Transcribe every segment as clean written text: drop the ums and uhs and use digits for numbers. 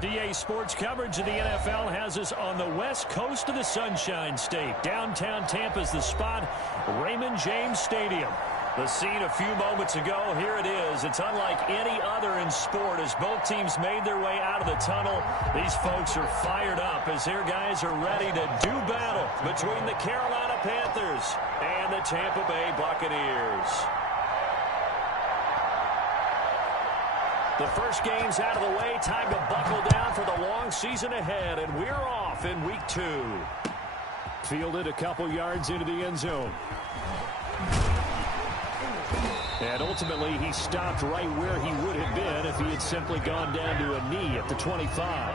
DA Sports coverage of the NFL has us on the west coast of the Sunshine State. Downtown Tampa's the spot, Raymond James Stadium. The scene a few moments ago, here it is. It's unlike any other in sport as both teams made their way out of the tunnel. These folks are fired up as their guys are ready to do battle between the Carolina Panthers and the Tampa Bay Buccaneers. The first game's out of the way. Time to buckle down for the long season ahead, and we're off in week 2. Fielded a couple yards into the end zone. And ultimately, he stopped right where he would have been if he had simply gone down to a knee at the 25.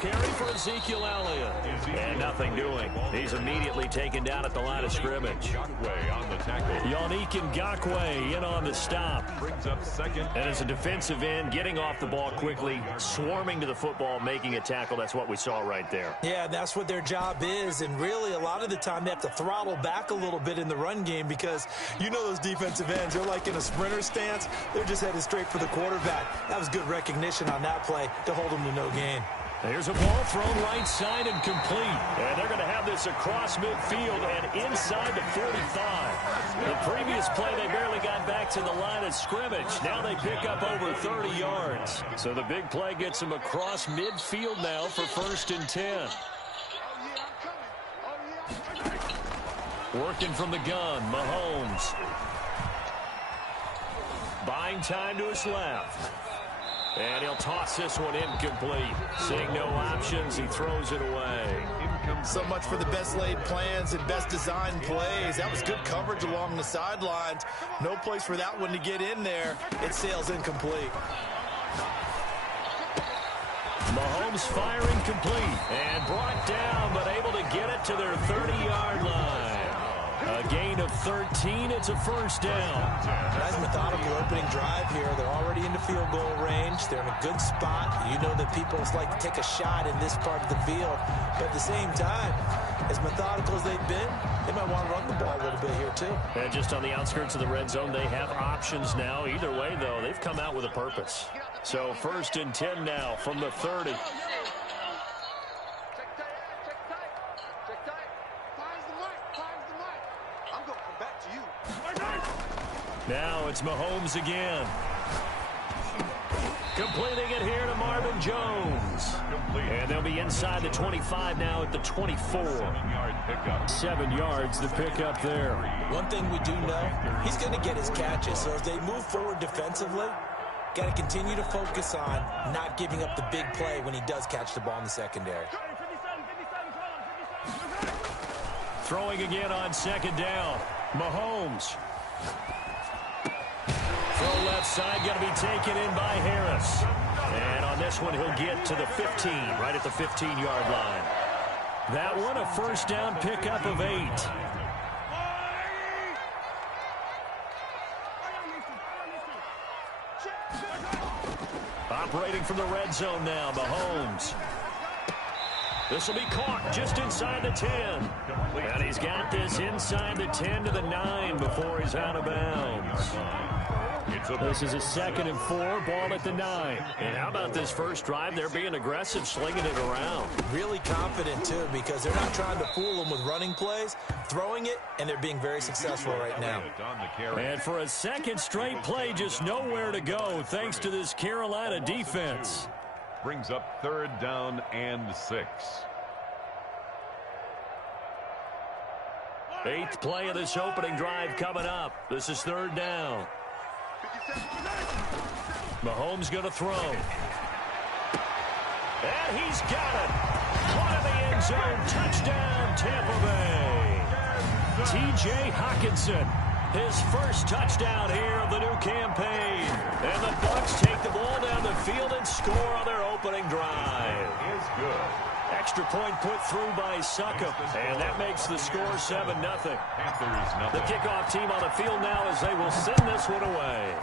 Carry for Ezekiel Elliott. And nothing doing. He's immediately taken down at the line of scrimmage. Yannick Ngakoue in on the stop. Brings up second. And as a defensive end, getting off the ball quickly, swarming to the football, making a tackle. That's what we saw right there. Yeah, that's what their job is. And really, a lot of the time, they have to throttle back a little bit in the run game because you know those defensive ends, they're like in a sprinter stance. They're just headed straight for the quarterback. That was good recognition on that play to hold them to no gain. There's a ball thrown right side and complete. And they're going to have this across midfield and inside the 45. The previous play, they barely got back to the line of scrimmage. Now they pick up over 30 yards. So the big play gets them across midfield now for 1st and 10. Working from the gun, Mahomes. Buying time to his left. And he'll toss this one incomplete. Seeing no options, he throws it away. So much for the best laid plans and best designed plays. That was good coverage along the sidelines. No place for that one to get in there. It sails incomplete. Mahomes firing complete. And brought down, but able to get it to their 30-yard line. A gain of 13. It's a 1st down. Nice methodical opening drive here. They're already into field goal range. They're in a good spot. You know that people like to take a shot in this part of the field. But at the same time, as methodical as they've been, they might want to run the ball a little bit here too. And just on the outskirts of the red zone, they have options now. Either way, though, they've come out with a purpose. So 1st and 10 now from the 30. Now it's Mahomes again. Completing it here to Marvin Jones. And they'll be inside the 25 now at the 24. 7 yards the pickup there. One thing we do know, he's going to get his catches. So as they move forward defensively, got to continue to focus on not giving up the big play when he does catch the ball in the secondary. Throwing again on 2nd down. Mahomes. Throw left side, going to be taken in by Harris. And on this one, he'll get to the 15, right at the 15-yard line. That one, a 1st down pickup of 8. Operating from the red zone now, Mahomes. This will be caught just inside the 10. And he's got this inside the 10 to the 9 before he's out of bounds. This is a 2nd and 4, ball at the 9. And how about this first drive? They're being aggressive, slinging it around. Really confident, too, because they're not trying to fool them with running plays, throwing it, and they're being very successful right now. And for a 2nd straight play, just nowhere to go, thanks to this Carolina defense. Brings up 3rd down and 6. 8th play of this opening drive coming up. This is 3rd down. Mahomes going to throw. And he's got it. Caught in the end zone. Touchdown, Tampa Bay. T.J. Hockenson. His first touchdown here of the new campaign. And the Bucs take the ball down the field and score on their opening drive. Is good. Extra point put through by Succop, and that makes the score 7-0. Panthers nothing. The kickoff team on the field now as they will send this one away.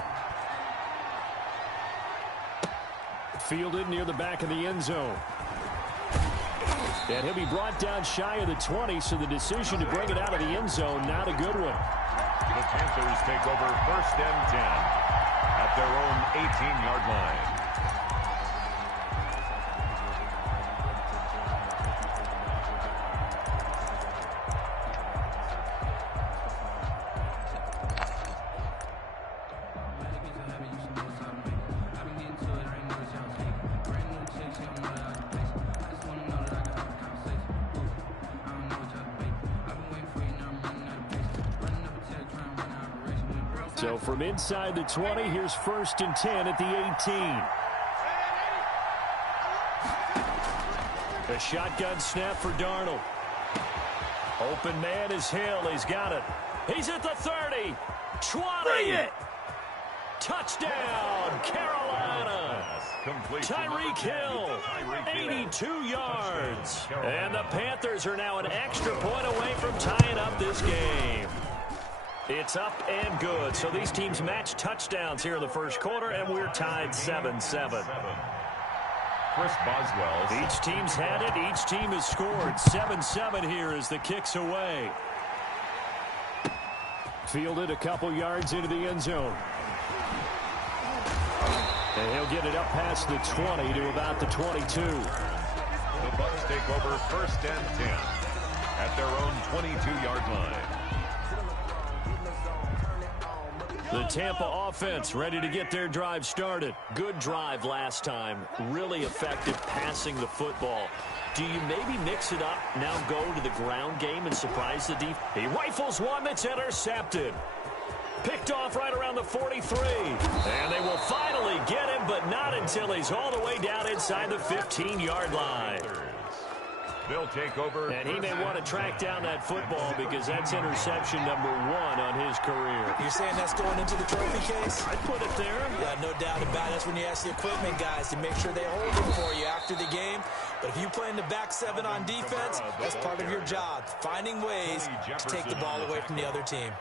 Fielded near the back of the end zone. And he'll be brought down shy of the 20, so the decision to bring it out of the end zone, not a good one. The Panthers take over 1st and 10 at their own 18-yard line. So from inside the 20, here's 1st and 10 at the 18. A shotgun snap for Darnold. Open man is Hill. He's got it. He's at the 30. 20. Bring it. Touchdown, Carolina. Tyreek Hill, 82 yards. And the Panthers are now an extra point away from tying up this game. It's up and good. So these teams match touchdowns here in the first quarter, and we're tied 7-7. Chris Boswell. Each team's had it. Each team has scored. 7-7 here as the kick's away. Fielded a couple yards into the end zone. And he'll get it up past the 20 to about the 22. The Bucs take over 1st and 10 at their own 22-yard line. The Tampa offense ready to get their drive started. Good drive last time. Really effective passing the football. Do you maybe mix it up, now go to the ground game and surprise the defense? He rifles one that's intercepted. Picked off right around the 43. And they will finally get him, but not until he's all the way down inside the 15-yard line. They'll take over. And he may want to track down that football because that's interception number 1 on his career. You're saying that's going into the trophy case? I'd put it there. Yeah, no doubt about it. That's when you ask the equipment guys to make sure they hold it for you after the game. But if you play in the back 7 on defense, that's part of your job, finding ways to take the ball away from the other team.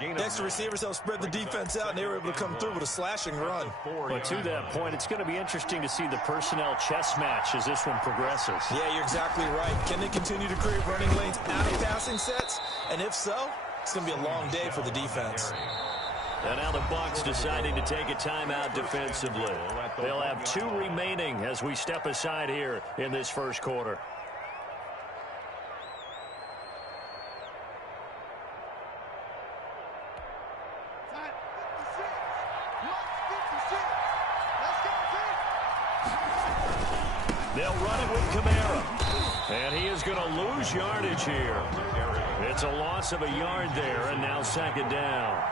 Next, the receivers helped spread the defense out, and they were able to come through with a slashing run. But to that point, it's going to be interesting to see the personnel chess match as this one progresses. Yeah, you're exactly right. Can they continue to create running lanes out of passing sets? And if so, it's going to be a long day for the defense. And now the Bucs deciding to take a timeout defensively. They'll have 2 remaining as we step aside here in this first quarter. They'll run it with Kamara. And he is going to lose yardage here. It's a loss of a yard there, and now 2nd down.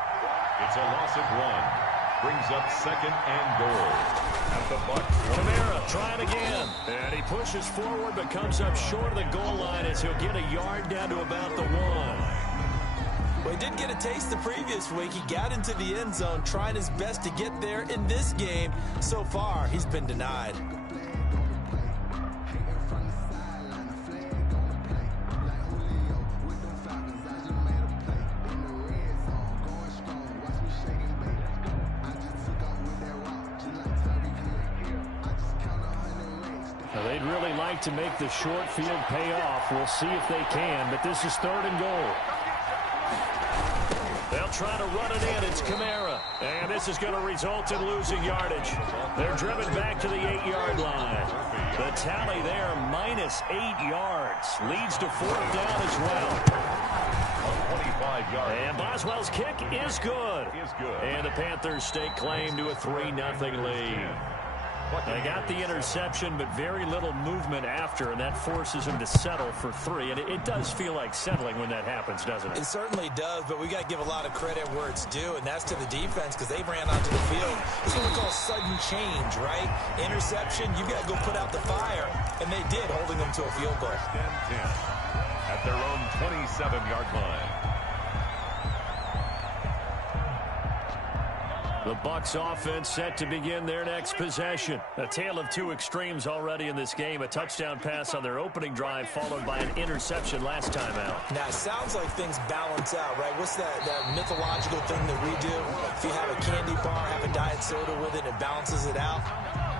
It's a loss of 1. Brings up 2nd and goal. At the Bucs. Kamara trying again. And he pushes forward but comes up short of the goal line as he'll get a yard down to about the 1. Well, he did get a taste the previous week. He got into the end zone trying his best to get there in this game. So far, he's been denied. They'd really like to make the short field pay off. We'll see if they can, but this is 3rd and goal. They'll try to run it in. It's Kamara. And this is going to result in losing yardage. They're driven back to the 8-yard line. The tally there, minus 8 yards. Leads to 4th down as well. 25 yards. And Boswell's kick is good. And the Panthers stake claim to a 3-0 lead. They got the interception, but very little movement after, and that forces him to settle for 3. And it does feel like settling when that happens, doesn't it? It certainly does, but we got to give a lot of credit where it's due, and that's to the defense because they ran onto the field. It's what we call sudden change, right? Interception, you got to go put out the fire, and they did, holding them to a field goal. 1st and 10 at their own 27-yard line. The Bucs offense set to begin their next possession. A tale of two extremes already in this game. A touchdown pass on their opening drive followed by an interception last time out. Now, it sounds like things balance out, right? What's that mythological thing that we do? If you have a candy bar, have a diet soda with it, it balances it out.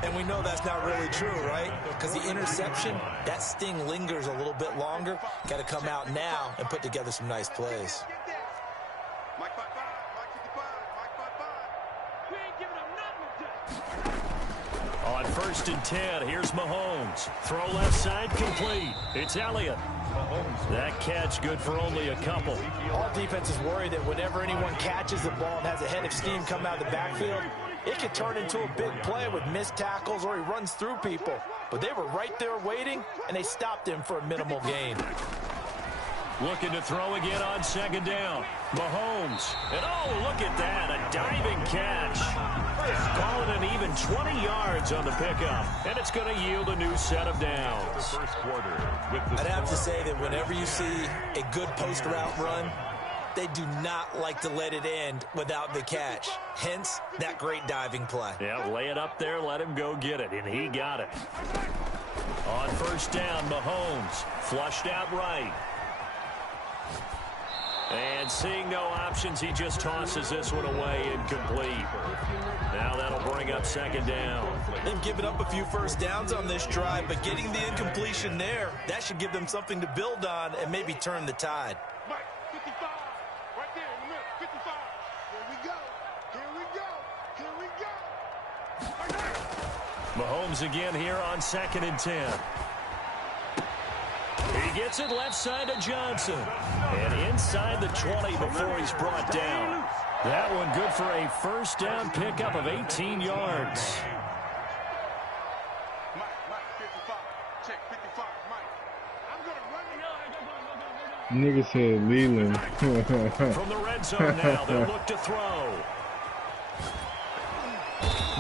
And we know that's not really true, right? Because the interception, that sting lingers a little bit longer. Got to come out now and put together some nice plays. On 1st and 10, here's Mahomes. Throw left side, complete. It's Elliott. That catch good for only a couple. All defenses worry that whenever anyone catches the ball and has a head of steam come out of the backfield, it could turn into a big play with missed tackles or he runs through people. But they were right there waiting, and they stopped him for a minimal gain. Looking to throw again on 2nd down. Mahomes. And oh, look at that. A diving catch. Calling an even 20 yards on the pickup. And it's going to yield a new set of downs. First quarter with the I'd have to say that whenever you see a good post route run, they do not like to let it end without the catch. Hence, that great diving play. Yeah, lay it up there, let him go get it. And he got it. On 1st down, Mahomes. Flushed out right. And seeing no options, he just tosses this one away incomplete. Now that'll bring up 2nd down. They've given up a few first downs on this drive, but getting the incompletion there, that should give them something to build on and maybe turn the tide. Mike, 55, right there in the middle, 55. Here we go, here we go, here we go. Mahomes again here on 2nd and 10. He gets it left side to Johnson. And inside the 20 before he's brought down. That one good for a 1st down pickup of 18 yards. Mike, 55, check 55, Mike. I'm going to run it. Nigga said Leland. From the red zone now, they'll look to throw.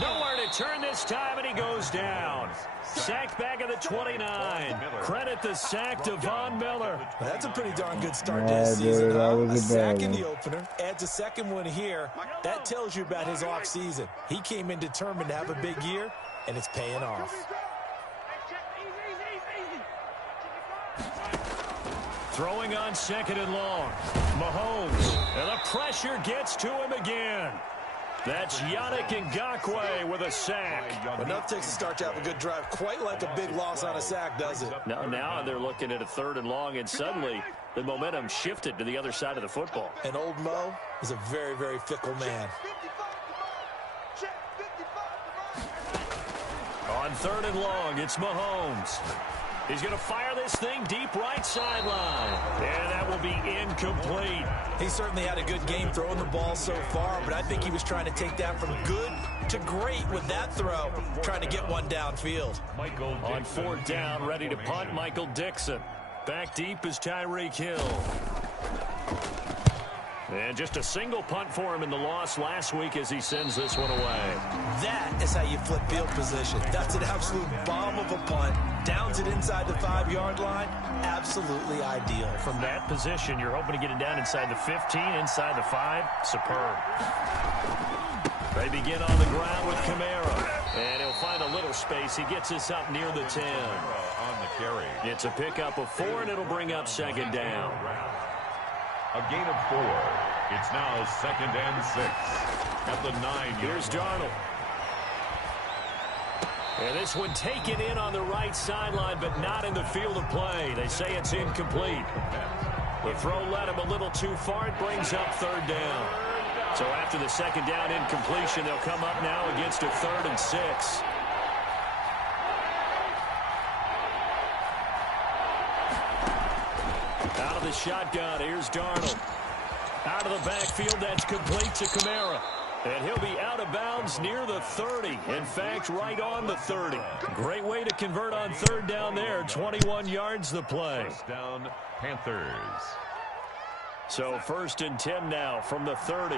Nowhere to turn this time, and he goes down. Sacked back at the 29. Credit the sack to Von Miller. That's a pretty darn good start to this season. Dude, that was a a sack bad in one. the opener. Adds a second one here. That tells you about his offseason. He came in determined to have a big year, and it's paying off. Throwing on 2nd and long. Mahomes. And the pressure gets to him again. That's Yannick Ngakoue with a sack. Enough takes to start to have a good drive. Quite like a big loss on a sack, does it? Now they're looking at a 3rd and long, and suddenly the momentum shifted to the other side of the football. And old Mo is a very, very fickle man. On 3rd and long, it's Mahomes. He's going to fire this thing deep right sideline. And that will be incomplete. He certainly had a good game throwing the ball so far, but I think he was trying to take that from good to great with that throw, trying to get one downfield. On 4th down, ready to punt, Michael Dixon. Back deep is Tyreek Hill. And just a single punt for him in the loss last week as he sends this one away. That is how you flip field position. That's an absolute bomb of a punt. Downs it inside the 5-yard line. Absolutely ideal. From that position, you're hoping to get it down inside the 15, inside the 5. Superb. They begin on the ground with Kamara. And he'll find a little space. He gets us up near the 10. on the carry. It's a pickup of 4, and it'll bring up 2nd down. A gain of 4. It's now 2nd and 6 at the 9. Here's Darnold. And this one taken in on the right sideline, but not in the field of play. They say it's incomplete. The throw led him a little too far. It brings up 3rd down. So after the 2nd down incompletion, they'll come up now against a 3rd and 6. Out of the shotgun, here's Darnold. Out of the backfield, that's complete to Kamara. And he'll be out of bounds near the 30. In fact, right on the 30. Great way to convert on 3rd down there. 21 yards the play. First down, Panthers. So 1st and 10 now from the 30.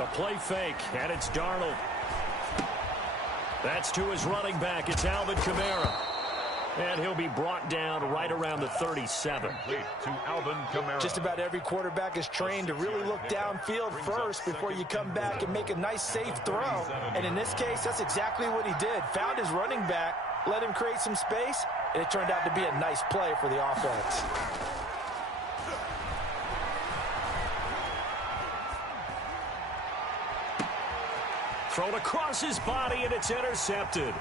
A play fake, and it's Darnold. That's to his running back. It's Alvin Kamara. And he'll be brought down right around the 37. To Alvin Kamara. Just about every quarterback is trained to really look downfield first before you come back and make a nice, safe throw. And in this case, that's exactly what he did. Found his running back, let him create some space, and it turned out to be a nice play for the offense. Thrown across his body, and it's intercepted.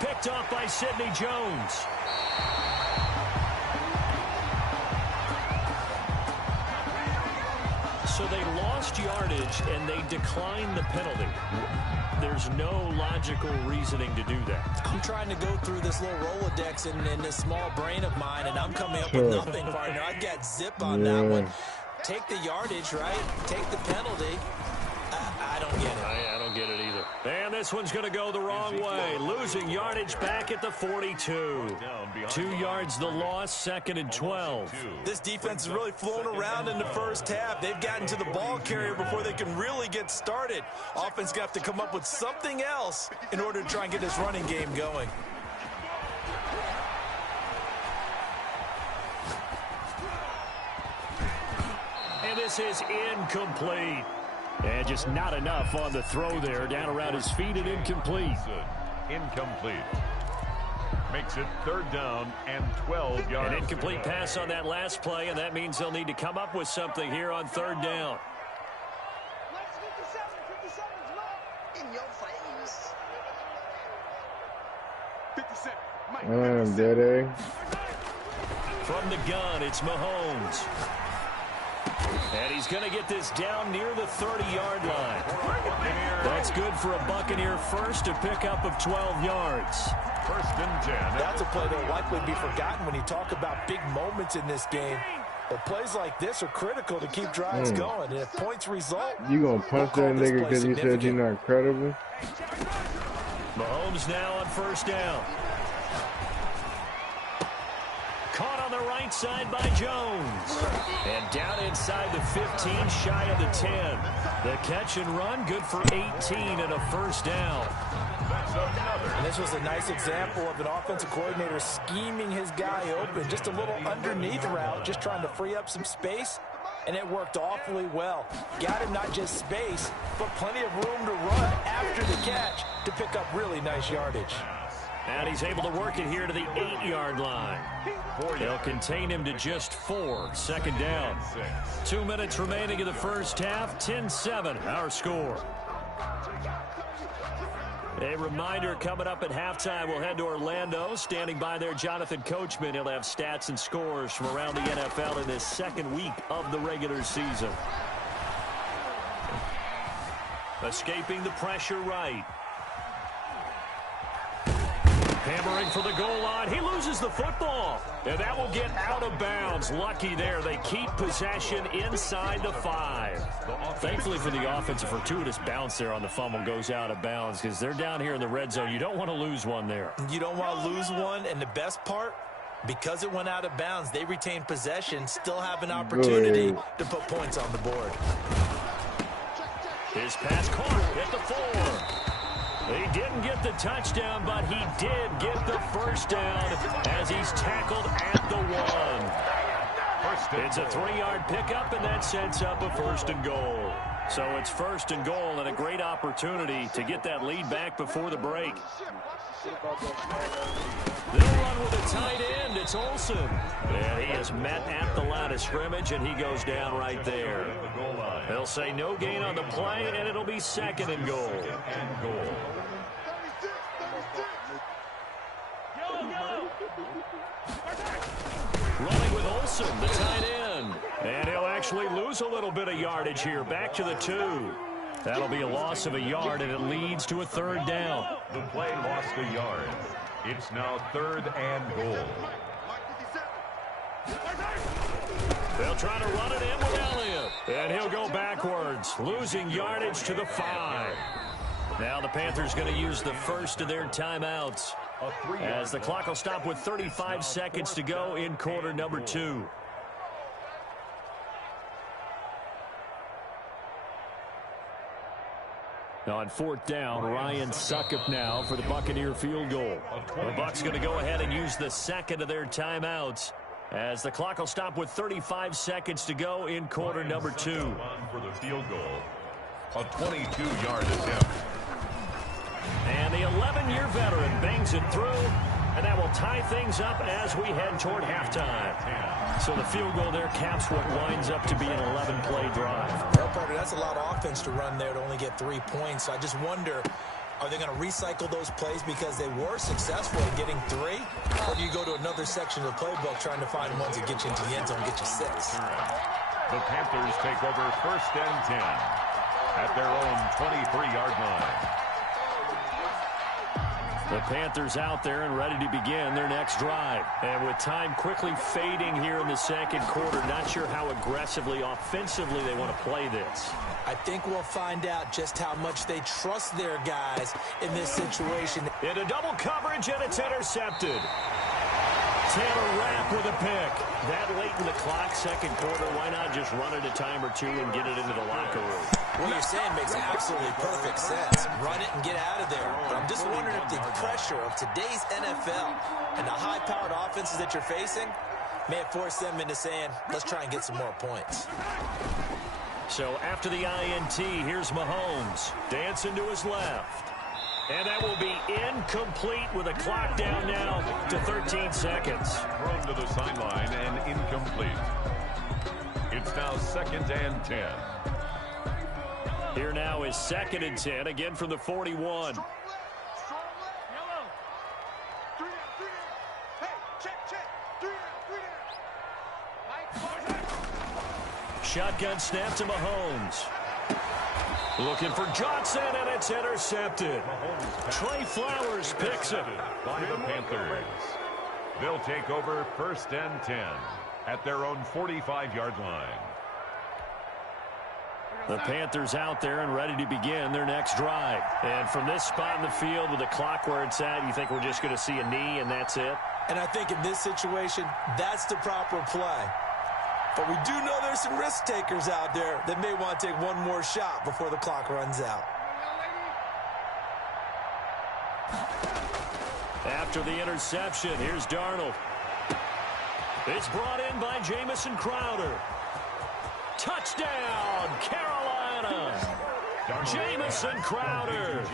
Picked off by Sidney Jones. So they lost yardage, and they declined the penalty. There's no logical reasoning to do that. I'm trying to go through this little Rolodex in this small brain of mine, and I'm coming up with nothing, partner. I got zip on that one. Take the yardage, right? Take the penalty. I don't get it. I don't get it either. And this one's going to go the wrong way. Losing yardage back at the 42. 2 yards the loss, 2nd and 12. This defense is really flown around in the first half. They've gotten to the ball carrier before they can really get started. Offense got to come up with something else in order to try and get this running game going. And this is incomplete. And just not enough on the throw there. Down around his feet and incomplete. Incomplete. Makes it 3rd down and 12 yards. An incomplete pass on that last play, and that means they'll need to come up with something here on 3rd down. In your face. 57. I'm dead. From the gun, it's Mahomes. And he's going to get this down near the 30-yard line. That's good for a Buccaneer first, a pickup of 12 yards. 1st and 10. That's a play that will likely be forgotten when you talk about big moments in this game. But plays like this are critical to keep drives going. And if points result, You gonna punch that nigga because you said you're not credible? Mahomes now on 1st down. Caught on the right side by Jones. And down inside the 15, shy of the 10. The catch and run, good for 18 and a 1st down. and this was a nice example of an offensive coordinator scheming his guy open. Just a little underneath route, just trying to free up some space, and it worked awfully well. Got him not just space, but plenty of room to run after the catch to pick up really nice yardage. And he's able to work it here to the 8-yard line. They'll contain him to just 4. 2nd down. 2 minutes remaining in the first half. 10-7, our score. A reminder, coming up at halftime, we'll head to Orlando. Standing by there, Jonathan Coachman. He'll have stats and scores from around the NFL in this 2nd week of the regular season. Escaping the pressure right. Hammering for the goal line. He loses the football. And that will get out of bounds. Lucky there. They keep possession inside the 5. Thankfully for the offense, a fortuitous bounce there on the fumble goes out of bounds because they're down here in the red zone. You don't want to lose one there. You don't want to lose one, and the best part, because it went out of bounds, they retain possession, still have an opportunity to put points on the board. His pass caught at the 4. He didn't get the touchdown, but he did get the 1st down as he's tackled at the 1. It's a 3-yard pickup, and that sets up a 1st and goal. So it's 1st and goal and a great opportunity to get that lead back before the break. They'll run with a tight end. It's Olsen. And he is met at the line of scrimmage, and he goes down right there. They'll say no gain on the play, and it'll be 2nd and goal. Running with Olsen, the tight end. And he'll actually lose a little bit of yardage here. Back to the 2. That'll be a loss of a yard, and it leads to a 3rd down. The play lost a yard. It's now 3rd and goal. They'll try to run it in with Elliott. And he'll go backwards, losing yardage to the 5. Now the Panthers going to use the first of their timeouts as the clock will stop with 35 seconds to go in quarter number 2. On fourth down, Ryan Suckup now for the Buccaneer field goal. The Bucs going to go ahead and use the second of their timeouts as the clock will stop with 35 seconds to go in quarter number 2. For the field goal, a 22-yard attempt. And the 11-year veteran bangs it through, and that will tie things up as we head toward halftime. So the field goal there caps what winds up to be an 11-play drive. Well, Parker, that's a lot of offense to run there to only get 3 points. So I just wonder, are they going to recycle those plays because they were successful in getting 3? Or do you go to another section of the playbook trying to find ones that get you into the end zone and get you 6? The Panthers take over first and 10 at their own 23-yard line. The Panthers out there and ready to begin their next drive. And with time quickly fading here in the second quarter, not sure how aggressively, offensively they want to play this. I think we'll find out just how much they trust their guys in this situation. Into double coverage, and it's intercepted. Taylor Rapp with a pick. That late in the clock, second quarter, why not just run it a time or two and get it into the locker room? What you're saying makes absolutely perfect sense. Run it and get out of there. But I'm just wondering if the pressure of today's NFL and the high-powered offenses that you're facing may have forced them into saying, let's try and get some more points. So after the INT, here's Mahomes dancing to his left. And that will be incomplete with a clock down now to 13 seconds. Thrown to the sideline and incomplete. It's now second and 10. Here now is second and 10, again from the 41. Shotgun snap to Mahomes. Looking for Johnson, and it's intercepted. Trey Flowers picks it. By the Panthers. They'll take over first and 10 at their own 45-yard line. The Panthers out there and ready to begin their next drive. And from this spot in the field with the clock where it's at, you think we're just going to see a knee and that's it? And I think in this situation, that's the proper play. But we do know there's some risk takers out there that may want to take one more shot before the clock runs out. After the interception, here's Darnold. It's brought in by Jamison Crowder. Touchdown, Carolina! Jamison Crowder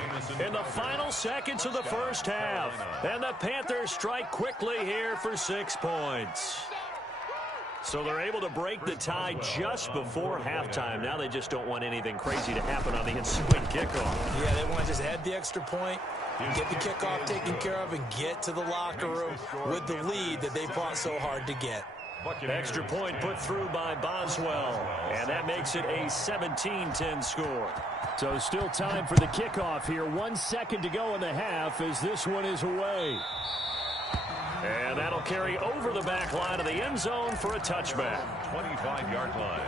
in the final seconds of the first half. And the Panthers strike quickly here for 6 points. So they're able to break the tie just before halftime. Now they just don't want anything crazy to happen on the ensuing kickoff. Yeah, they want to just add the extra point, get the kickoff taken care of, and get to the locker room with the lead that they fought so hard to get. Extra point put through by Boswell, and that makes it a 17-10 score. So still time for the kickoff here. 1 second to go in the half as this one is away. And that'll carry over the back line of the end zone for a touchback. 25-yard line.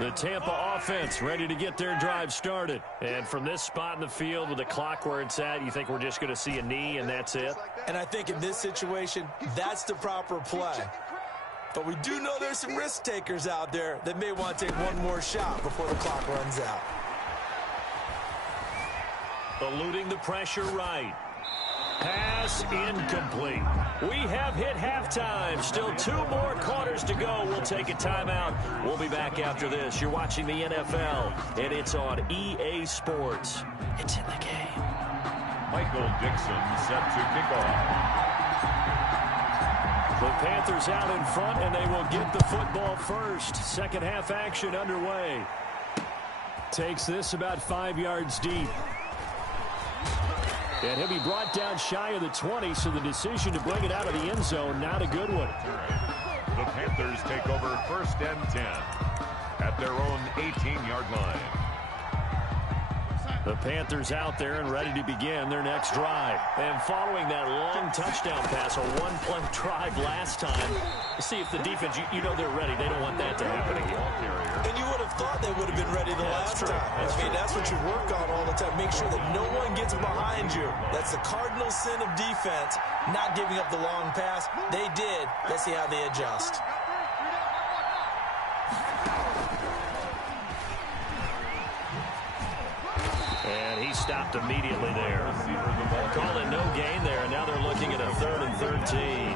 The Tampa offense ready to get their drive started. And from this spot in the field with the clock where it's at, you think we're just going to see a knee and that's it? And I think in this situation, that's the proper play. But we do know there's some risk takers out there that may want to take one more shot before the clock runs out. Eluding the pressure right. Pass incomplete. We have hit halftime. Still 2 more quarters to go. We'll take a timeout. We'll be back after this. You're watching the NFL, and it's on EA Sports. It's in the game. Michael Dixon set to kick off. The Panthers out in front, and they will get the football first. Second half action underway. Takes this about 5 yards deep. And he'll be brought down shy of the 20, so the decision to bring it out of the end zone, not a good one. The Panthers take over first and 10 at their own 18-yard line. The Panthers out there and ready to begin their next drive. And following that long touchdown pass, a one-play drive last time, see if the defense, you know they're ready. They don't want that to happen again. And you would have thought they would have been ready the last time. That's what you work on all the time. Make sure that no one gets behind you. That's the cardinal sin of defense, not giving up the long pass. They did. Let's see how they adjust. And he stopped immediately there. Call it no gain there, and now they're looking at a 3rd and 13.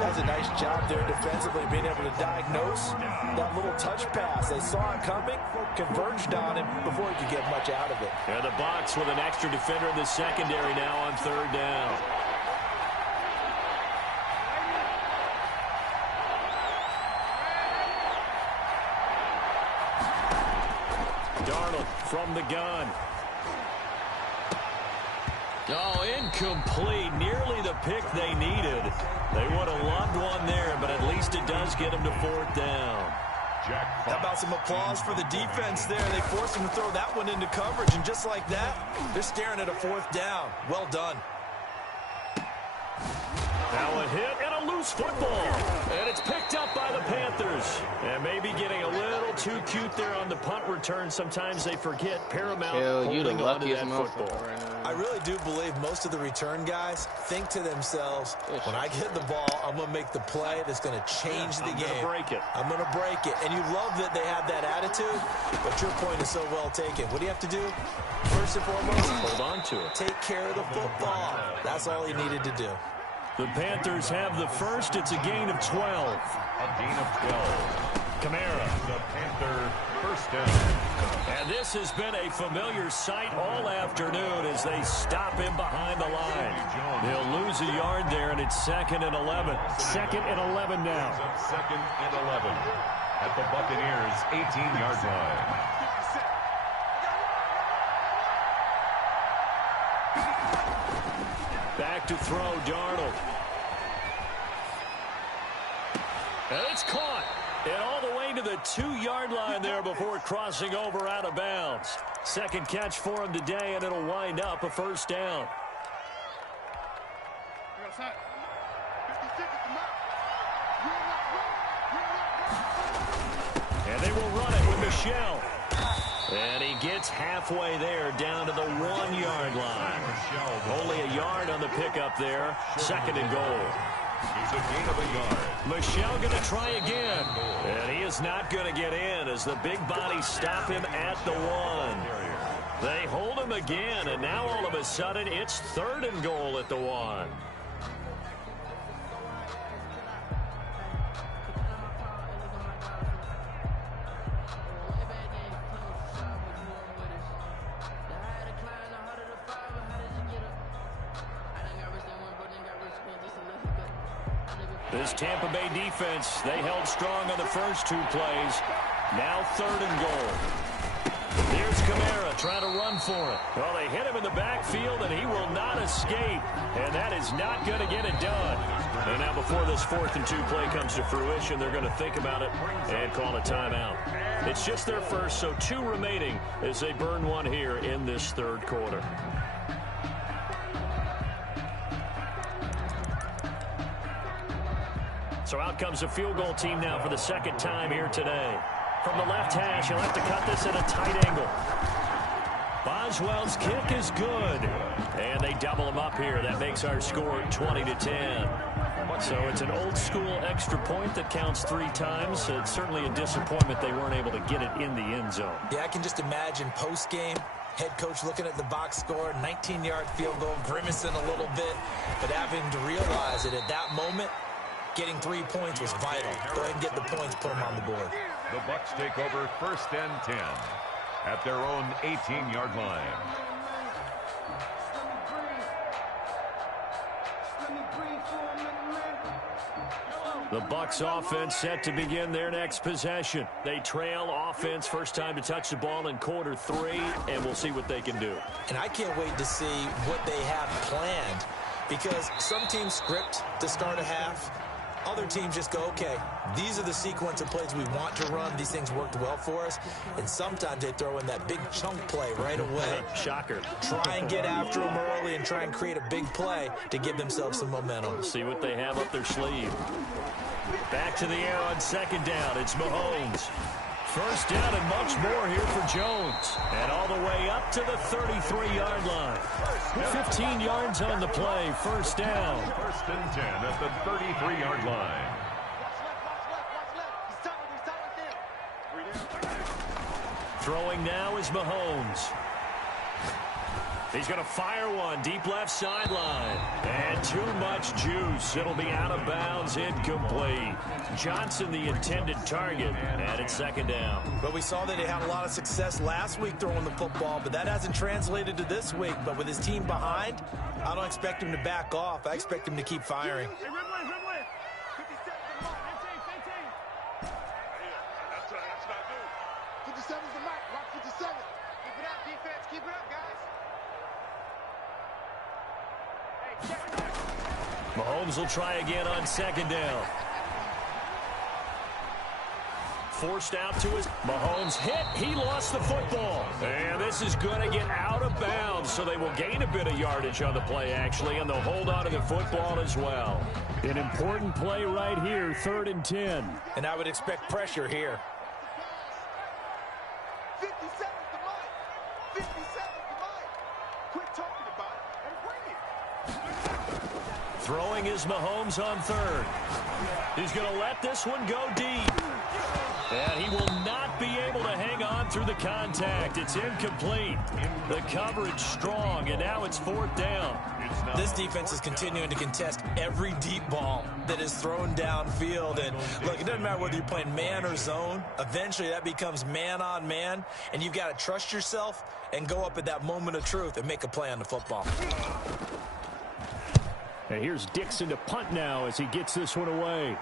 Does a nice job there defensively, being able to diagnose that little touch pass. They saw it coming, converged on him before he could get much out of it. And the Bucs with an extra defender in the secondary now on 3rd down. Darnold from the gun. Oh, incomplete. Nearly the pick they needed. They would have loved one there, but at least it does get them to 4th down. How about some applause for the defense there? They forced him to throw that one into coverage, and just like that, they're staring at a 4th down. Well done. Now a hit and a loose football. And it's picked up by the Panthers. And maybe getting a little too cute there on the punt return. Sometimes they forget paramount holding on to that football. I really do believe most of the return guys think to themselves, when I get the ball, I'm going to make the play that's going to change the game. I'm going to break it. I'm going to break it. And you love that they have that attitude, but your point is so well taken. What do you have to do? First and foremost, hold on to it. Take care of the football. That's all he needed to do. The Panthers have the first. It's a gain of 12. A gain of 12. Kamara. The Panther first down. And this has been a familiar sight all afternoon as they stop him behind the line. They'll lose a yard there, and it's 2nd and 11. 2nd and 11 now. 2nd and 11 at the Buccaneers' 18-yard line. Back to throw, Darnold. And it's caught. And all the way to the 2-yard line there before crossing over out of bounds. Second catch for him today, and it'll wind up a 1st down. And they will run it with Michelle. And he gets halfway there down to the 1-yard line. Only a yard on the pickup there. 2nd and goal. He's a gain of a yard. Michelle going to try again. And he is not going to get in as the big bodies stop him at the 1. They hold him again, and now all of a sudden it's 3rd and goal at the 1. This Tampa Bay defense, they held strong on the first 2 plays. Now 3rd and goal. There's Kamara trying to run for it. Well, they hit him in the backfield, and he will not escape. And that is not going to get it done. And now before this 4th and 2 play comes to fruition, they're going to think about it and call a timeout. It's just their first, so 2 remaining as they burn one here in this 3rd quarter. So out comes a field goal team now for the 2nd time here today. From the left hash, he'll have to cut this at a tight angle. Boswell's kick is good. And they double him up here. That makes our score 20-10. So it's an old-school extra point that counts 3 times. It's certainly a disappointment they weren't able to get it in the end zone. Yeah, I can just imagine post-game, head coach looking at the box score, 19-yard field goal, grimacing a little bit, but having to realize that at that moment, getting 3 points was vital. Go ahead and get the points, put them on the board. The Bucs take over 1st and 10 at their own 18-yard line. The Bucs offense set to begin their next possession. They trail offense, first time to touch the ball in quarter 3, and we'll see what they can do. And I can't wait to see what they have planned, because some teams script to start a half. Other teams just go, okay, these are the sequence of plays we want to run. These things worked well for us. And sometimes they throw in that big chunk play right away. Shocker. Try and get after them early and try and create a big play to give themselves some momentum. See what they have up their sleeve. Back to the air on 2nd down. It's Mahomes. First down and much more here for Jones. And all the way up to the 33-yard line. 15 yards on the play. First down. 1st and 10 at the 33-yard line. Throwing now is Mahomes. He's going to fire one deep left sideline. And too much juice. It'll be out of bounds, incomplete. Johnson, the intended target, and it's second down. But we saw that he had a lot of success last week throwing the football, but that hasn't translated to this week. But with his team behind, I don't expect him to back off. I expect him to keep firing. Hey, red way. 57 to the mark. 18. That's not good. 57 is the mark. Rock 57. Keep it up, defense. Keep it up, guys. Mahomes will try again on second down. Forced out to his. Mahomes hit. He lost the football. And this is going to get out of bounds, so they will gain a bit of yardage on the play, actually, and they'll hold on to the football as well. An important play right here, 3rd and 10. And I would expect pressure here. 57 is the mark. 57 is the mark. Quit talking about it and bring it. Throwing is Mahomes on 3rd. He's going to let this one go deep. And he will not be able to hang on through the contact. It's incomplete. The coverage strong, and now it's 4th down. This defense is continuing to contest every deep ball that is thrown downfield. And look, it doesn't matter whether you're playing man or zone. Eventually, that becomes man on man, and you've got to trust yourself and go up at that moment of truth and make a play on the football. And here's Dixon to punt now as he gets this one away.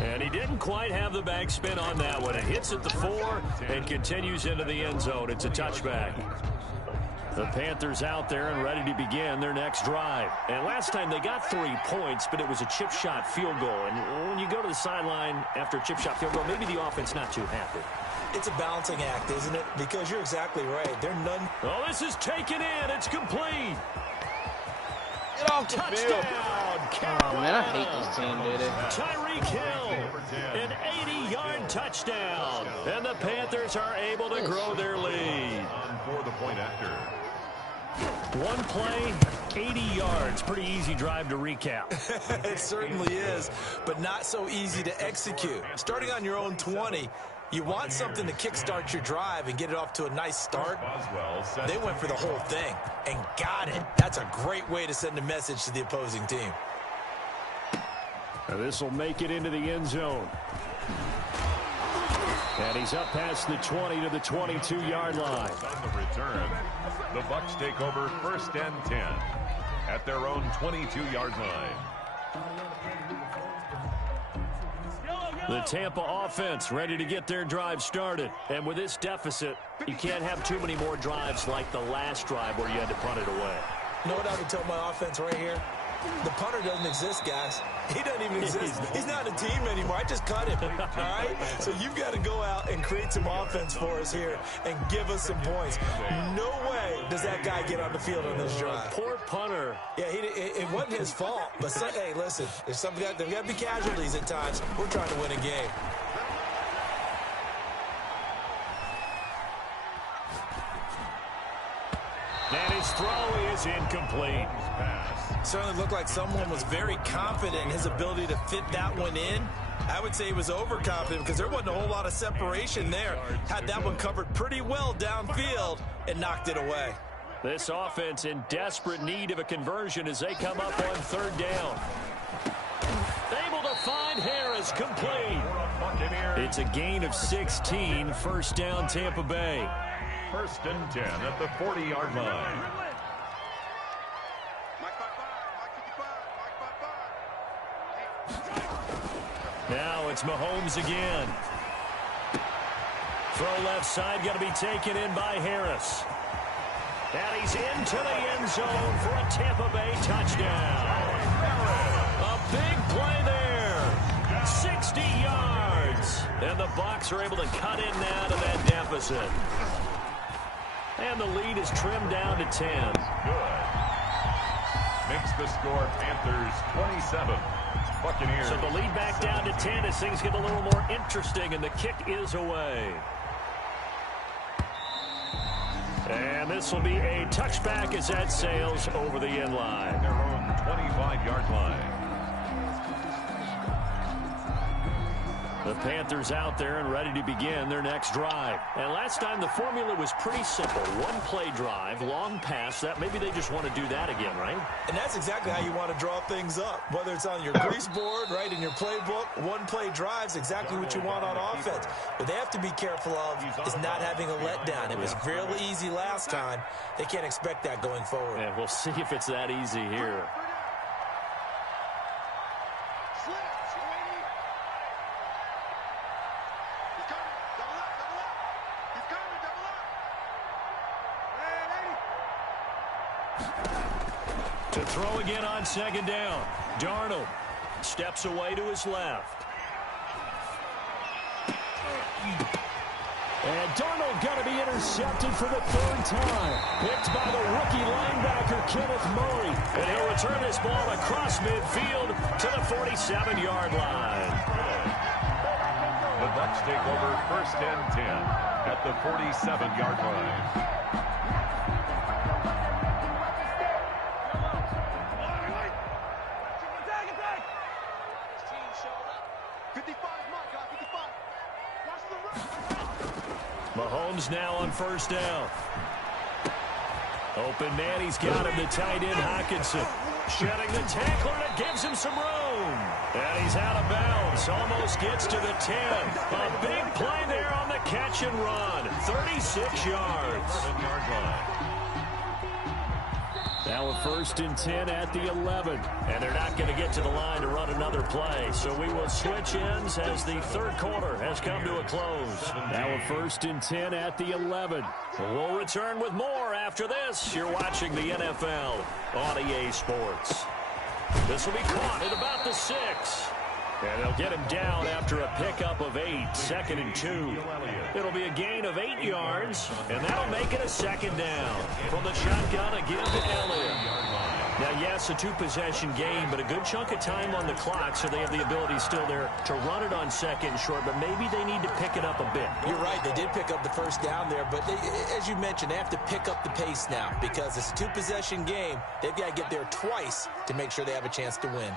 And he didn't quite have the backspin on that one. It hits at the 4 and continues into the end zone. It's a touchback. The Panthers out there and ready to begin their next drive. And last time they got 3 points, but it was a chip shot field goal. And when you go to the sideline after a chip shot field goal, maybe the offense not too happy. It's a balancing act, isn't it? Because you're exactly right. They're none. Oh, this is taken in. It's complete. Get off the Touchdown. field. Oh, man, I hate this team, dude. Tyreek Hill, an 80-yard touchdown. And the Panthers are able to grow their lead. For the point after. One play, 80 yards. Pretty easy drive to recap. It certainly is, but not so easy to execute. Starting on your own 20, you want something to kickstart your drive and get it off to a nice start. They went for the whole thing and got it. That's a great way to send a message to the opposing team. Now this will make it into the end zone. And he's up past the 20 to the 22-yard line. On the return, the Bucs take over 1st and 10 at their own 22-yard line. The Tampa offense ready to get their drive started. And with this deficit, you can't have too many more drives like the last drive where you had to punt it away. You know what I would tell my offense right here? The punter doesn't exist, guys. He doesn't even exist. He's not a team anymore. I just cut him, all right? So you've got to go out and create some offense for us here and give us some points. No way does that guy get on the field on this drive. Poor punter. Yeah, it wasn't his fault. But, hey, listen, there's got to be casualties at times. We're trying to win a game. And his throw is incomplete. Certainly looked like someone was very confident in his ability to fit that one in. I would say he was overconfident because there wasn't a whole lot of separation there. Had that one covered pretty well downfield and knocked it away. This offense in desperate need of a conversion as they come up on 3rd down. Able to find Harris, complete. It's a gain of 16, 1st down Tampa Bay. 1st and 10 at the 40-yard line. Now it's Mahomes again. Throw left side, got to be taken in by Harris. And he's into the end zone for a Tampa Bay touchdown. A big play there. 60 yards. And the Bucs are able to cut in now to that deficit. And the lead is trimmed down to 10. Good. Makes the score Panthers 27. Buccaneers. So the lead back down to 10 as things get a little more interesting, and the kick is away. And this will be a touchback as that sails over the end line. Their own 25-yard line. The Panthers out there and ready to begin their next drive. And last time the formula was pretty simple. One play drive, long pass. That maybe they just want to do that again, right? And that's exactly how you want to draw things up. Whether it's on your grease board, right, in your playbook, one play drive's exactly what you want on offense. What they have to be careful of is not having a letdown. It was fairly easy last time. They can't expect that going forward. And we'll see if it's that easy here. To throw again on second down. Darnold steps away to his left. And Darnold got to be intercepted for the third time. Picked by the rookie linebacker, Kenneth Murray. And he'll return this ball across midfield to the 47-yard line. The Bucs take over first and 10 at the 47-yard line. Mahomes now on first down. Open man, he's got him, the tight end Hockenson. Shedding the tackler, and it gives him some room. And he's out of bounds, almost gets to the 10. A big play there on the catch and run. 36 yards. 7-yard line. Now a first and 10 at the 11. And they're not going to get to the line to run another play. So we will switch ends as the third quarter has come to a close. Now a first and 10 at the 11. We'll return with more after this. You're watching the NFL on EA Sports. This will be caught at about the 6. And they'll get him down after a pickup of 8, second and 2. It'll be a gain of 8 yards, and that'll make it a second down. From the shotgun again to Elliott. Now, yes, a two-possession game, but a good chunk of time on the clock, so they have the ability still there to run it on second and short, but maybe they need to pick it up a bit. You're right. They did pick up the first down there, but they, as you mentioned, they have to pick up the pace now because it's a two-possession game. They've got to get there twice to make sure they have a chance to win.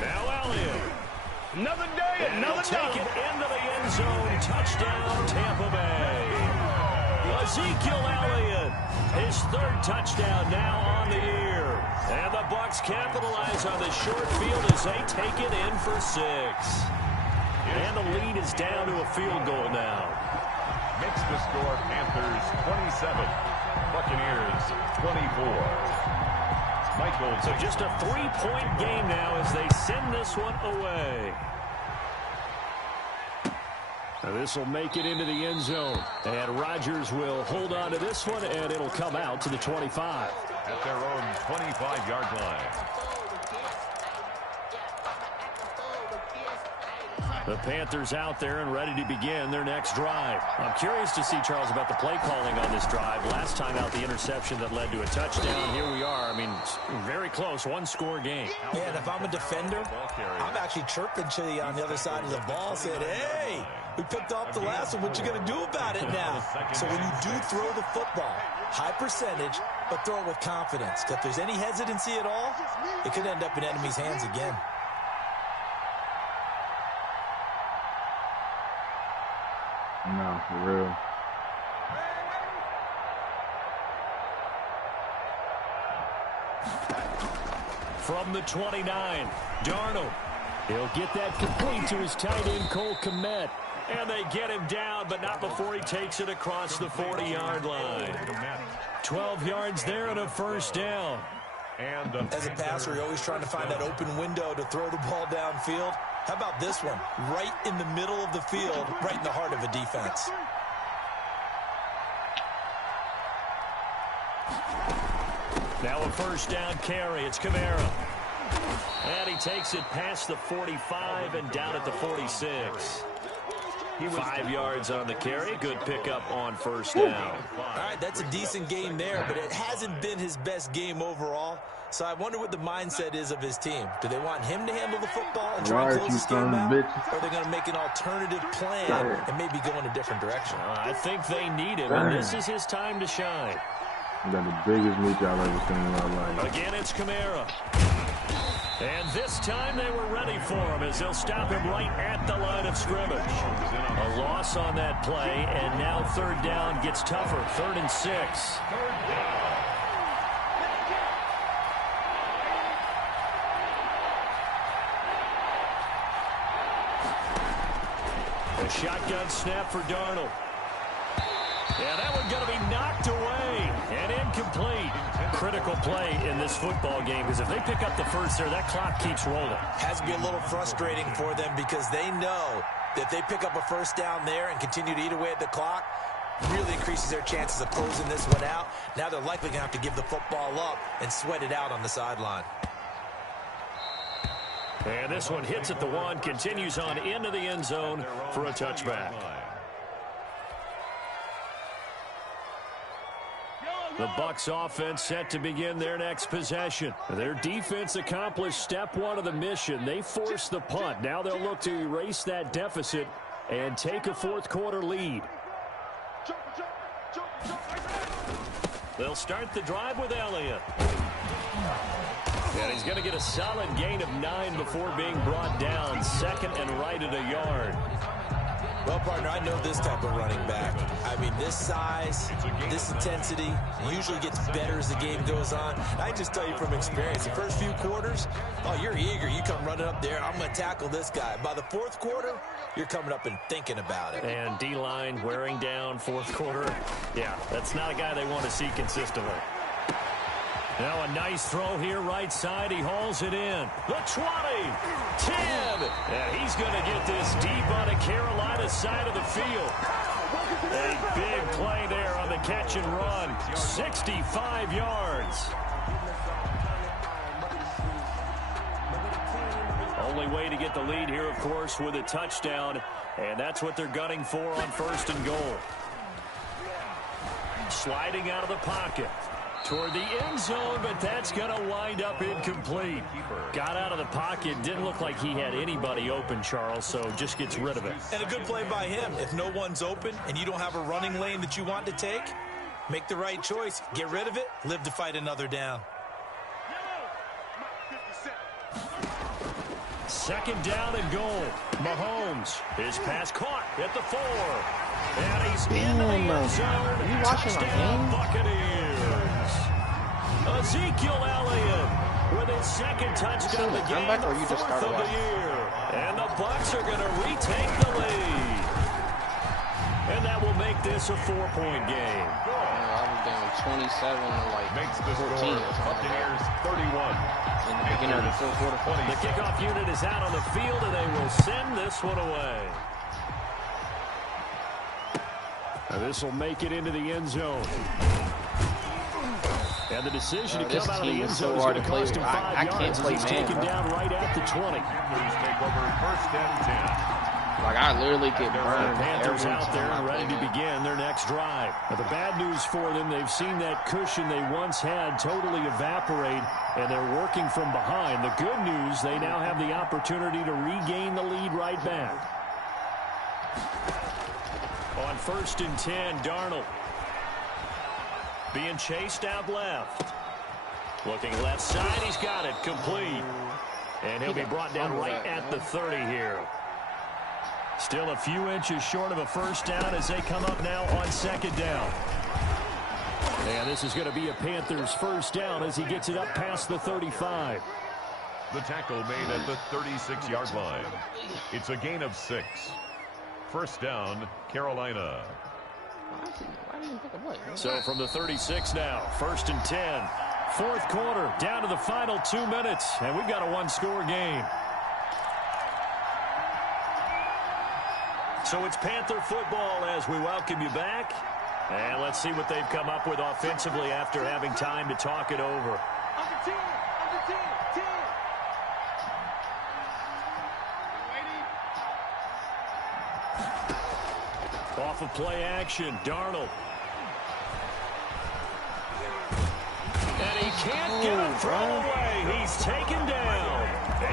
Now Elliott. Another day, another take it into the end zone. Touchdown, Tampa Bay. Ezekiel Elliott, his third touchdown now on the year. And the Bucs capitalize on the short field as they take it in for 6. And the lead is down to a field goal now. Makes the score Panthers 27, Buccaneers 24. Michael. So just a 3-point game now as they send this one away. Now this will make it into the end zone. And Rodgers will hold on to this one, and it'll come out to the 25. At their own 25-yard line. The Panthers out there and ready to begin their next drive. I'm curious to see, Charles, about the play calling on this drive. Last time out, the interception that led to a touchdown. Here we are. I mean, very close, one-score game. Yeah, and if I'm a defender, I'm actually chirping to you on the other side of the ball, saying, hey, we picked off the last one. What you going to do about it now? So when you do throw the football, high percentage, but throw it with confidence. Because if there's any hesitancy at all, it could end up in enemy's hands again. No, for real. From the 29, Darnold. He'll get that complete to his tight end, Cole Kmet. And they get him down, but not before he takes it across the 40-yard line. 12 yards there and a first down. And as a passer, you're always trying to find that open window to throw the ball downfield. How about this one? Right in the middle of the field, right in the heart of a defense. Now a first down carry. It's Kamara. And he takes it past the 45 and down at the 46. 5 yards on the carry. Good pickup on first down. All right, that's a decent game there, but it hasn't been his best game overall. So I wonder what the mindset is of his team. Do they want him to handle the football and try and close this game out? Or are they going to make an alternative plan and maybe go in a different direction? I think they need him, and this is his time to shine. Got the biggest meat I've ever seen in my life. Again, it's Kamara. And this time they were ready for him as they'll stop him right at the line of scrimmage. A loss on that play, and now third down gets tougher. 3rd and 6. A shotgun snap for Darnold. Yeah, that one's going to be knocked away and incomplete. Critical play in this football game because if they pick up the first there, that clock keeps rolling. Has to be a little frustrating for them because they know that if they pick up a first down there and continue to eat away at the clock, really increases their chances of closing this one out. Now they're likely going to have to give the football up and sweat it out on the sideline. And this one hits at the 1, continues on into the end zone for a touchback. The Bucs offense set to begin their next possession. Their defense accomplished step 1 of the mission. They forced the punt. Now they'll look to erase that deficit and take a fourth-quarter lead. They'll start the drive with Elliott. And he's going to get a solid gain of 9 before being brought down. 2nd and right at a yard. Well, partner, I know this type of running back. I mean, this size, this intensity usually gets better as the game goes on. I just tell you from experience, the first few quarters, oh, you're eager. You come running up there, I'm going to tackle this guy. By the 4th quarter, you're coming up and thinking about it. And D-line wearing down 4th quarter. Yeah, that's not a guy they want to see consistently. Now a nice throw here right side. He hauls it in. The 20, 10. And he's going to get this deep on the Carolina side of the field. A big play there on the catch and run. 65 yards. Only way to get the lead here, of course, with a touchdown. And that's what they're gunning for on 1st and goal. Sliding out of the pocket toward the end zone, but that's going to wind up incomplete. Got out of the pocket. Didn't look like he had anybody open, Charles, so just gets rid of it. And a good play by him. If no one's open and you don't have a running lane that you want to take, make the right choice. Get rid of it. Live to fight another down. 2nd down and goal. Mahomes. His pass caught at the 4. And he's in the end zone. Touchdown, Buccaneers. Ezekiel Elliott with his 2nd touchdown of the game, the 4th of the year. And the Bucs are going to retake the lead. And that will make this a 4-point game. I was down 27 to like Makes the 14 score or something. Buccaneers 31. In the beginning of the 4th quarter. The kickoff unit is out on the field, and they will send this one away. And this will make it into the end zone. And the decision to come out of the end zone is going to cost him 5 yards as he's taken down right at the 20. Please take over 1st and 10. Like, I literally get burned. The Panthers out there and ready to begin their next drive. Now, the bad news for them, they've seen that cushion they once had totally evaporate, and they're working from behind. The good news, they now have the opportunity to regain the lead right back. On 1st and 10, Darnold. Being chased out left. Looking left side, he's got it, complete. And he'll be brought down right at the 30 here. Still a few inches short of a first down as they come up now on 2nd down. And this is going to be a Panthers first down as he gets it up past the 35. The tackle made at the 36-yard line. It's a gain of 6. 1st down, Carolina. So from the 36 now, 1st and 10. 4th quarter, down to the final 2 minutes, and we've got a 1-score game. So it's Panther football as we welcome you back. And let's see what they've come up with offensively after having time to talk it over. Off of play action, Darnold. And he can't get a throw away. He's taken down.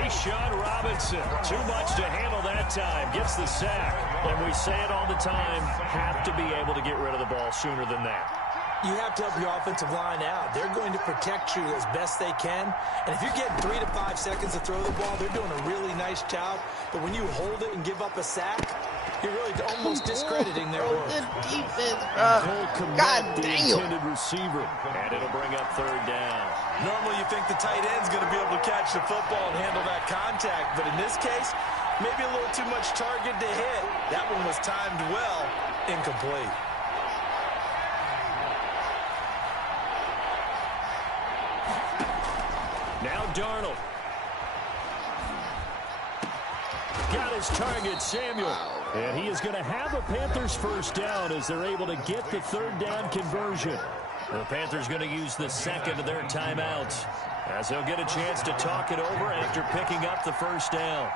Sean Robinson, too much to handle that time. Gets the sack. And we say it all the time, have to be able to get rid of the ball sooner than that. You have to help your offensive line out. They're going to protect you as best they can. And if you're getting 3 to 5 seconds to throw the ball, they're doing a really nice job. But when you hold it and give up a sack, you're really almost discrediting their work. Good defense, bro. God damn. Intended receiver. And it'll bring up 3rd down. Normally you think the tight end's going to be able to catch the football and handle that contact. But in this case, maybe a little too much target to hit. That one was timed well. Incomplete. Now Darnold. Got his target, Samuel. And he is going to have a Panthers 1st down as they're able to get the 3rd down conversion. The Panthers going to use the 2nd of their timeouts as they'll get a chance to talk it over after picking up the 1st down.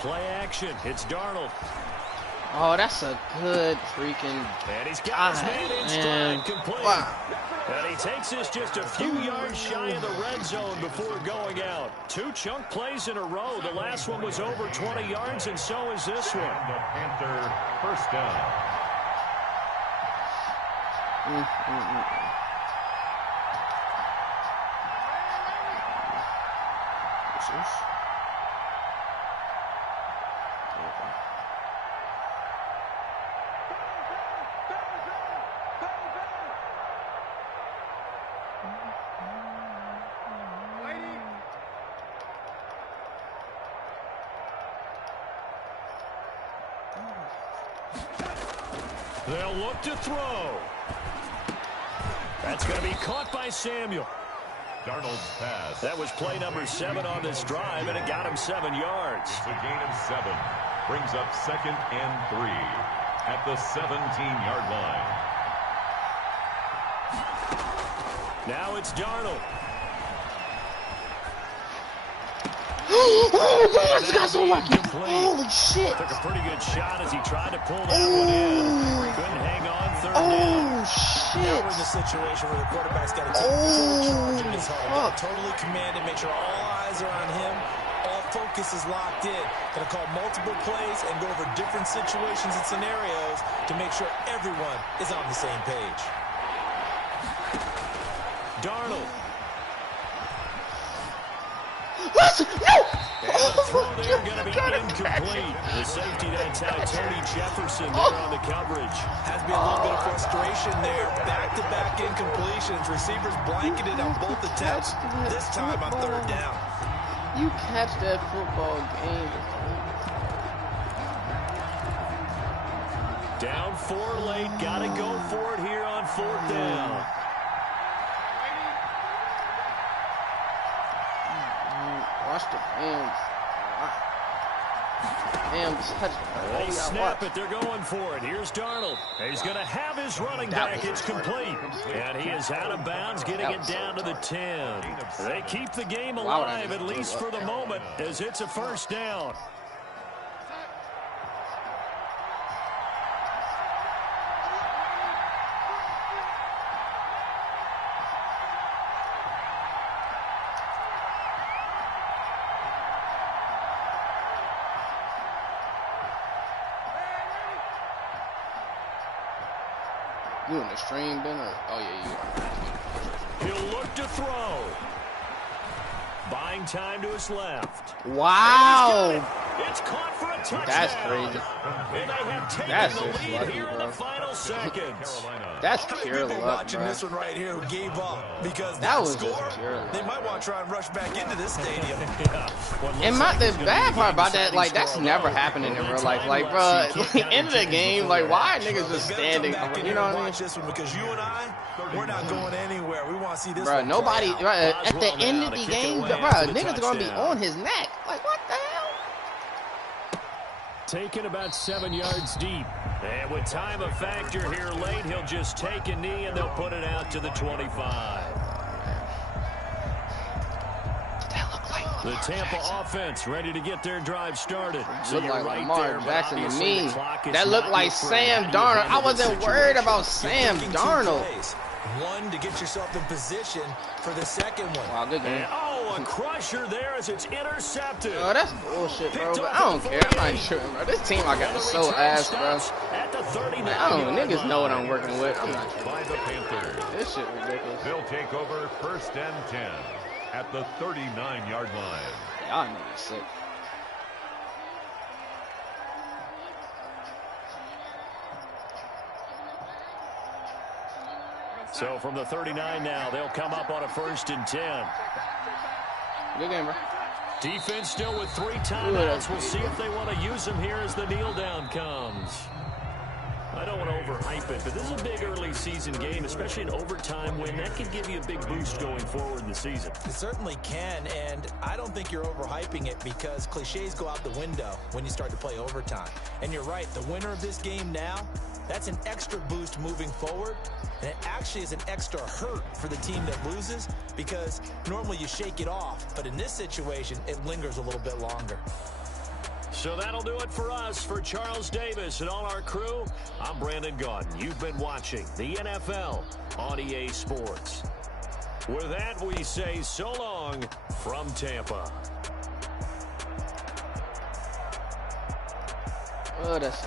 Play action. It's Darnold. Oh, that's a good freaking. And he's got his man in stride, complete. Wow. And he takes this just a few yards shy of the red zone before going out. 2 chunk plays in a row. The last one was over 20 yards, and so is this one. The Panther 1st down. They'll look to throw. That's going to be caught by Samuel. Darnold's pass. That was play number 7 on this drive, and it got him 7 yards. It's a gain of 7. Brings up 2nd and 3 at the 17-yard line. Now it's Darnold. Oh, this guy's so lucky. Holy shit. Took a pretty good shot as he tried to pull that one in. Couldn't hang on 3rd down. Oh, shit. Now we're in the situation where the quarterback's got to take full charge in his huddle. Totally commanded, make sure all eyes are on him. All focus is locked in. Going to call multiple plays and go over different situations and scenarios to make sure everyone is on the same page. Darnold. Listen, no! And the throw there going to be incomplete. The safety, that's Tony Jefferson there on the coverage. Has to be a little bit of frustration there. Back-to-back incompletions. Receivers blanketed on both attempts. This time on 3rd down. You catch that football game. Down 4 late. Got to go for it here on 4th down. Watch the Rams. Rams touchdown. They snap it. They're going for it. Here's Darnold. He's going to have his running back. It's complete. And he is out of bounds, getting it down to the 10. They keep the game alive, at least for the moment, as it's a 1st down. You in the stream, Ben? Or, oh, yeah, you are. He'll look to throw. Buying time to his left. Wow. It's caught for a touchdown. That's crazy. And they have taken That's the just lead lucky, here in bro. the final seconds. That's How many pure people luck, watching bro. this one right here who gave up because That that was just score? pure luck, They might bro. want to try and rush back into this stadium. And the bad part about that, like, that's never happening in real life. Like, bro, end of the game, like, why are niggas just standing? You know what I mean? Watch this one because you and I, we're not going anywhere. We want to see this Bro, one nobody, play out. at the end of the game, bro, niggas are going to be on his neck. Like, what the hell? Taken about 7 yards deep. And with time a factor here late, he'll just take a knee and they'll put it out to the 25. The Tampa offense ready to get their drive started. So Look you're like right Lamar there, but Jackson to obviously me. the clock is That looked not like your friend. Sam How do you Darnold. I handle wasn't this worried situation? about Sam Thinking two Darnold. plays. One, to get yourself in position for the second one. Wow, good game. Oh, a crusher there as it's intercepted. Oh, that's bullshit, bro. But I don't care. I'm not sure, bro. This team I got is so ass, bro. Like, I don't know. Niggas know what I'm working with. I'm not sure. By the Panthers. This shit ridiculous. They'll take over 1st and 10 at the 39-yard line. Y'all niggas sick. So from the 39 now, they'll come up on a 1st and 10. Good game, bro. Defense still with 3 timeouts. We'll see if they want to use them here as the kneel down comes. I don't want to overhype it, but this is a big early season game, especially an overtime win. That can give you a big boost going forward in the season. It certainly can, and I don't think you're overhyping it because cliches go out the window when you start to play overtime. And you're right, the winner of this game now, that's an extra boost moving forward, and it actually is an extra hurt for the team that loses because normally you shake it off, but in this situation, it lingers a little bit longer. So that'll do it for us. For Charles Davis and all our crew, I'm Brandon Gaudin. You've been watching the NFL on EA Sports. With that, we say so long from Tampa. Oh, that's